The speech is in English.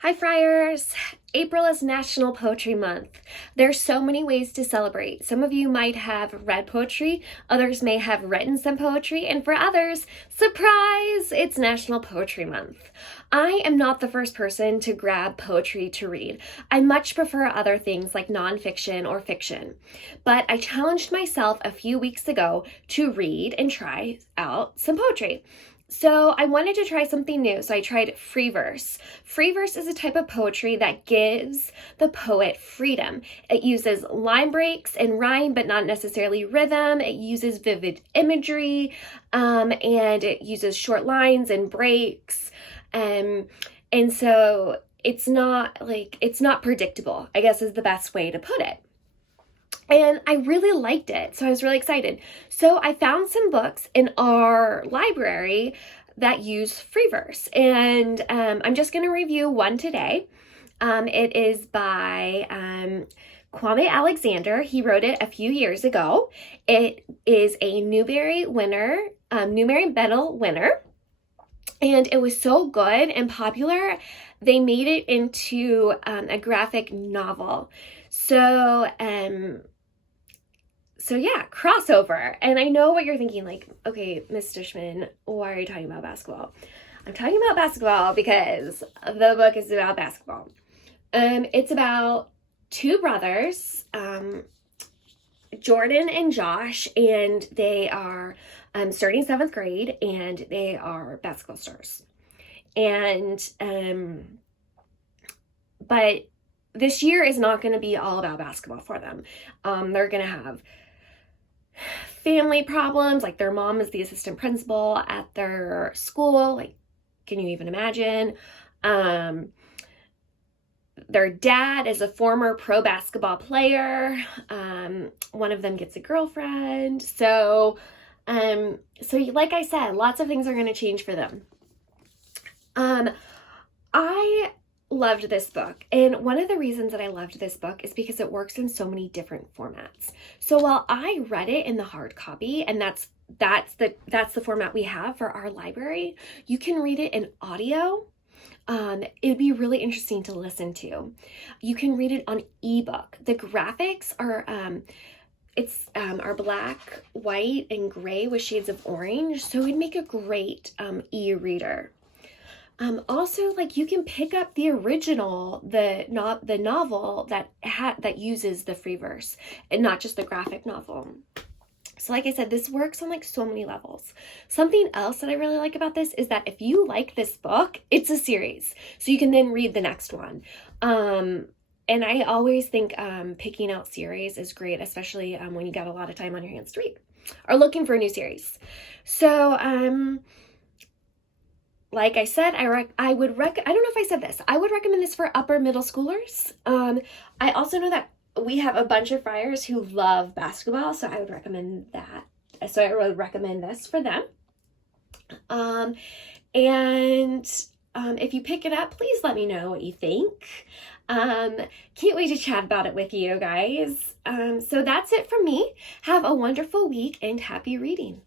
Hi Friars! April is National Poetry Month. There's so many ways to celebrate. Some of you might have read poetry, others may have written some poetry, and for others, surprise, it's National Poetry Month. I am not the first person to grab poetry to read. I much prefer other things like nonfiction or fiction. But I challenged myself a few weeks ago to read and try out some poetry. So I wanted to try something new, so I tried free verse. Free verse is a type of poetry that gives the poet freedom. It uses line breaks and rhyme, but not necessarily rhythm. It uses vivid imagery, and it uses short lines and breaks. And so it's not predictable, I guess is the best way to put it. And I really liked it, so I was really excited. So I found some books in our library that use free verse, and I'm just going to review one today. It is by Kwame Alexander. He wrote it a few years ago. It is a Newbery Medal winner, and it was so good and popular, they made it into a graphic novel. So yeah, crossover. And I know what you're thinking, like, okay, Miss Dishman, why are you talking about basketball? I'm talking about basketball because the book is about basketball. It's about two brothers, Jordan and Josh, and they are starting 7th grade, and they are basketball stars. And but this year is not going to be all about basketball for them. They're going to have family problems, like their mom is the assistant principal at their school. Like, can you even imagine? Their dad is a former pro basketball player. One of them gets a girlfriend. So like I said, lots of things are going to change for them. I loved this book, and one of the reasons that I loved this book is because it works in so many different formats. So while I read it in the hard copy, and that's the format we have for our library, you can read it in audio. It'd be really interesting to listen to. You can read it on ebook. The graphics are are black, white, and gray with shades of orange, so it'd make a great e-reader. Also, like, you can pick up the original, the novel that uses the free verse, and not just the graphic novel. So like I said, this works on like so many levels. Something else that I really like about this is that if you like this book, it's a series, so you can then read the next one. And I always think picking out series is great, especially when you got a lot of time on your hands to read or looking for a new series. So like I said, I don't know if I said this. I would recommend this for upper middle schoolers. I also know that we have a bunch of friars who love basketball, so I would recommend that. So I would recommend this for them. If you pick it up, please let me know what you think. Can't wait to chat about it with you guys. So that's it from me. Have a wonderful week and happy reading.